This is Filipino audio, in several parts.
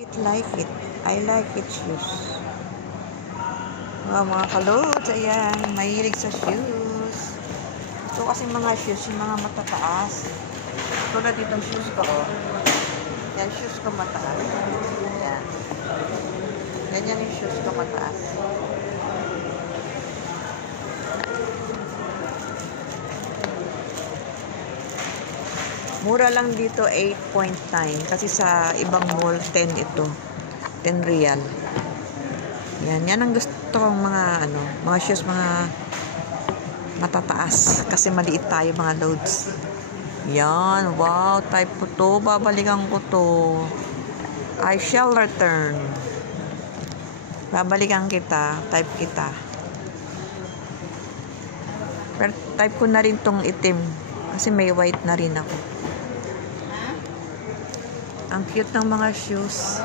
It like it. I like it shoes. Mga kalods, ayan. Mahilig sa shoes. Ito kasi mga shoes, yung mga matataas. Tulad itong shoes ko. Yan, shoes ko mataas. Ayan. Ganyan yung shoes ko mataas. Mura lang dito, 8.9. Kasi sa ibang mall, 10 ito. 10 real. Yan ang gusto kong mga, mga shoes, mga matataas. Kasi maliit tayo, mga loads. Yan, wow, type ko to. Babalikan ko to. I shall return. Babalikan kita, type kita. Pero type ko na rin tong itim. Kasi may white na rin ako. Ang cute ng mga shoes.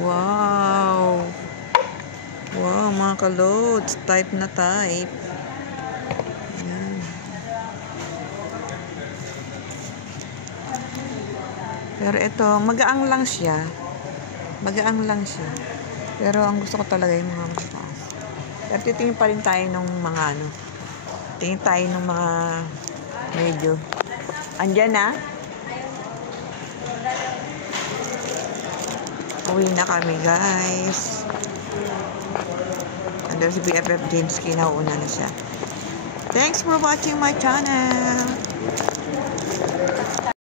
Wow! Wow, mga kalods. Type na type. Ayan. Pero ito, magaang lang siya. Magaang lang siya. Pero ang gusto ko talaga yung mga mataas. Pero titingin pa rin tayo ng mga tingin tayo ng mga medyo. Andyan na. Uwi na kami, guys. Andun si BFF James, kinauna na siya. Thanks for watching my channel.